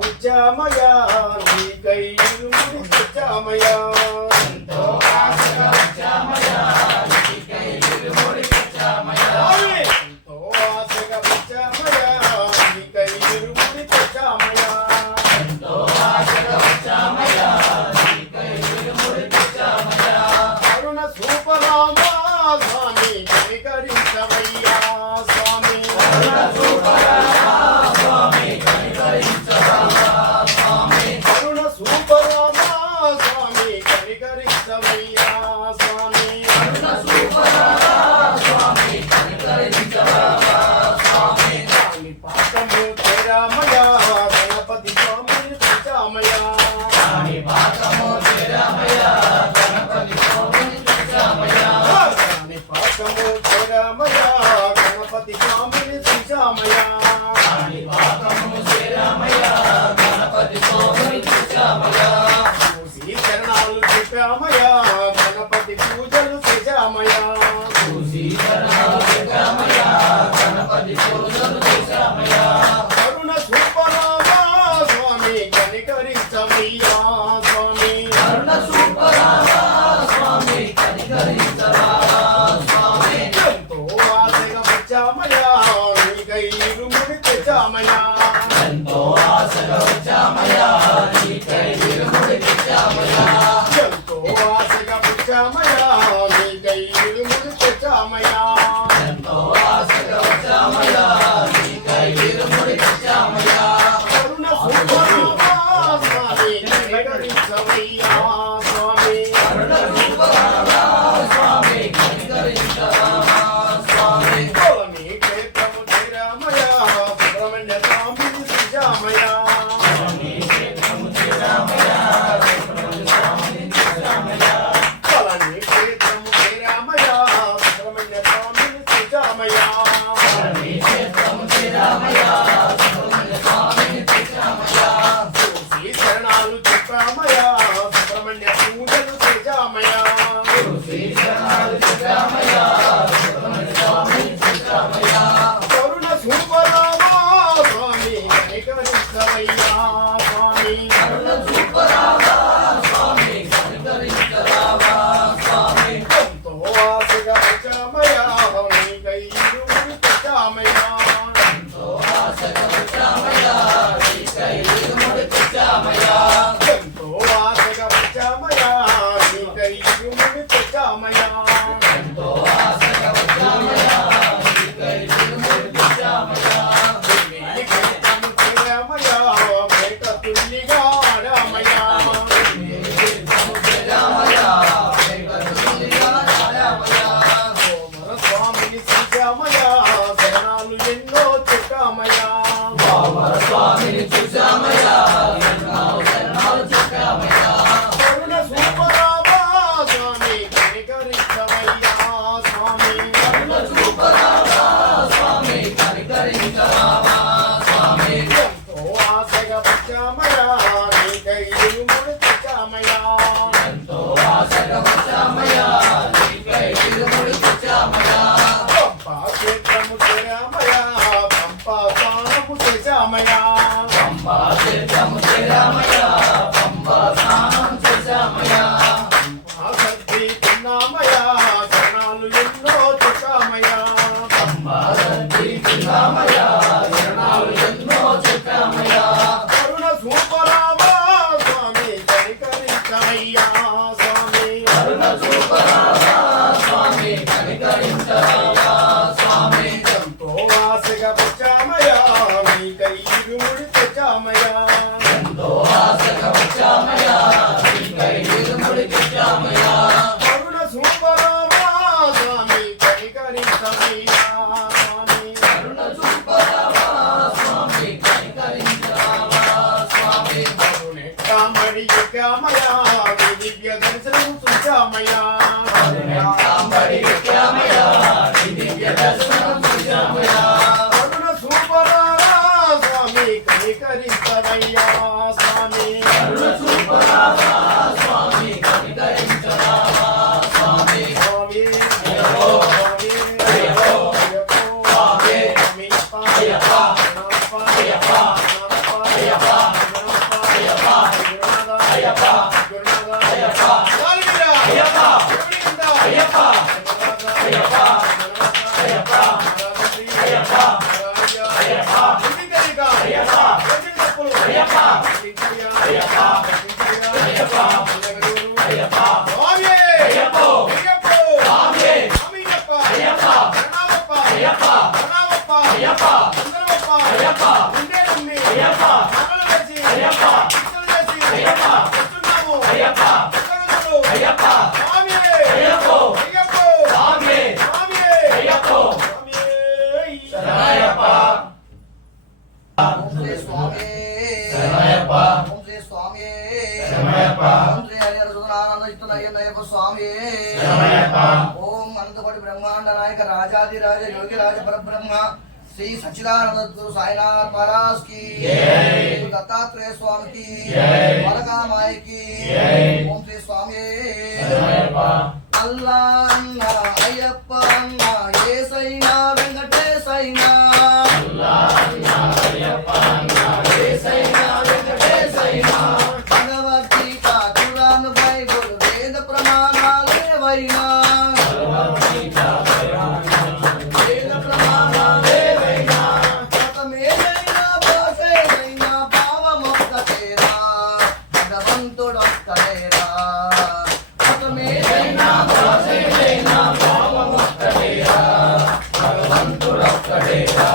వచ్చామయ్యా నీకై ఇరుముడి తెచ్చామయ్యా ఎంతో ఆశగా వచ్చామయ్యా నీకై ఇరుముడి తెచ్చామయ్యా ఎంతో ఆశగా వచ్చామయ్యా నీకై ఇరుముడి తెచ్చామయ్యా ఎంతో ఆశగా వచ్చామయ్యా నీకై ఇరుముడి తెచ్చామయ్యా కరుణ సూపరామా స్వామి కనికరించవయ్యా స్వామి కరుణ సూపరామా స్వామి కనికరించవయ్యా స్వామి కరుణ సూపరామా స్వామి కనికరించవయ్యా స్వామి కరుణ సూపరామా స్వామి కనికరించవయ్యా స్వామి కాని పాఠము చేరామయ్యా గణపతి స్వామిని తెచ్చామయ్యా కాని పాకము చేరామయ్యా గణపతి స్వామిని తెచ్చామయ్యా కాని పాఠము చేరామయ్యా గణపతి స్వామిని తెచ్చామయ్యా కాని పాకము చేరామయ్యా గణపతి స్వామిని తెచ్చామయ్యా చూసి చరణాలు చెప్పామయ్యా గణపతి పూజలు చేశామయ్యా చూసి శరణాలు పెట్టామయ్యా గణపతి పూజలు చేశామయ్యా కరుణ సూపరామా స్వామి కనికరించవయ్యా స్వామి కరుణ సూపరామా స్వామి కనికరించరా స్వామి ఎంతో ఆశగా వచ్చామయ్యా నీకై ఇరుముడి తెచ్చామయ్యా ఎంతో ఆశగా వచ్చామయ్యా నీకై ఇరుముడి తెచ్చామయ్యా ఎంతో ఆశగా వచ్చామయ్యా నీకై ఇరుముడి తెచ్చామయ్యా ఎంతో ఆశగా వచ్చామయ్యా నీకై ఇరుముడి తెచ్చామయ్యా కరుణ సూపరామా స్వామి కనికరించవయ్యా స్వామి కరుణ సూపరామా స్వామి కనికరించరా స్వామి కోలని క్షేత్రము చేరామయ్యా సుబ్రహ్మణ్య స్వామిని తెచ్చామయ్యా నీ క్షేత్రము చేరామయ్యా స్వామిని తెచ్చామయ్యా కోలని క్షేత్రము చేరామయ్యా సుబ్రహ్మణ్య స్వామిని తెచ్చామయ్యా నీ క్షేత్రము చేరామయ్యా స్వామిని తెచ్చామయ్యా చూసి శరణాలు చెప్పామయ్యా సుబ్రహ్మణ్య పూజలు చేశామయ్యా చూసి శరణాలు చెప్పామయ్యా స్వామిని తెచ్చామయ్యా కరుణ సూపరామా స్వామి కనికరించవయ్యా స్వామి కరుణ సూపరామా స్వామి కనికరించరావా స్వామి ఎంతో ఆశగా వచ్చామయ్యా నీకై ఇరుముడి తెచ్చామయ్యా ఎంతో ఆశగా వచ్చామయ్యా నీకై ఇరుముడి తెచ్చామయ్యా ఎంతో ఆశగా వచ్చామయ్యా నీకై ఇరుముడి తెచ్చామయ్యా ఎంతో ఆశగా వచ్చామయ్యా నీకై ఇరుముడి తెచ్చామయ్యా వెయ్యి క్షేత్రము చేరామయ్యా వేట తుల్లిగా ఆడామయ్యా చేరామయ్యా వెంకటగిరిగా రామయ్యా సోమర స్వామిని చూశామయ్యా శరణాలు ఎన్నో చెప్పామయ్యా బావర స్వామిని చూశామయ్యా ఎన్నో శరణాలు చెప్పామయ్యా కరుణ సూపరామా స్వామి కనికరించవయ్యా స్వామి కరుణ సూపరామా స్వామి కనికరించరామా స్వామి ఎంతో ఆశగా వచ్చామయ్యా నీకై ఇరుముడి తెచ్చామయ్యా ఎంతో ఆశగా వచ్చామయ్యా నీకై ఇరుముడి తెచ్చామయ్యా పంపా క్షేత్రము చేరామయ్యా పంపా స్నానము చేశామయ్యా పంబా తీర్థము చేరామయ్యా పంబా స్నానం చేశామయ్యా ఆసక్తి తిన్నామయ్యా శరణాలు ఎన్నో చెప్పామయ్యా పంబా తీర్థమయ్యా శరణాలు ఎన్నో చెప్పామయ్యా కరుణ సూపరామా స్వామి కనికరించవయ్యా స్వామి కరుణ సూపరామా స్వామి కనికరించరావా స్వామి ఎంతో ఆశగా వచ్చామయ్యా నీకై ఇరుముడి తెచ్చామయ్యా ఎంతో ఆశగా వచ్చామయ్యా నీకై ఇరుముడి తెచ్చామయ్యా కరుణ సూపరామా స్వామి కనికరించవయ్యా స్వామి కరుణ సూపరామా స్వామి కనికరించరావా స్వామి కరుణెట్టామడి ఎక్కామయ్యా నీ దివ్య దర్శనం చూశామయ్యా కాంబడి ఎక్కామయ్యా నీ దివ్య దర్శనం చూశామయ్యా కరుణ సూపరామా స్వామి కనికరించవయ్యా స్వామి కరుణ సూపరామా స్వామి కనికరించరావా స్వామి స్వామి అయ్యప్పో అయ్యప్పో స్వామి స్వామి అయ్యప్ప అయ్యప్ప అయ్యప్ప అయ్యప్ప శరణమయ్యప్ప స్వామి. ఓం అనంతకోటి బ్రహ్మాండ నాయక రాజాదిరాజ యోగిరాజ పరబ్రహ్మ శ్రీ సచ్చిదానంద సాయినాథ్ మహారాజ్ కి దత్తాత్రేయ స్వామికి వరకామాయికి ఓం శ్రీ స్వామి. అల్లా అన్న అయ్యప్ప అన్న ఏసైనా వెంకటేశైనా భగవద్గీత ఖురాన్ బైబుల్ వేద ప్రమాణాలేవైనా మతమేదైనా భాషేదైనా భావమొక్కటేరా భగవంతుడొక్కడేరా. మతమేదైనా భాషేదైనా భావమొక్కటేరా భగవంతుడొక్కడేరా.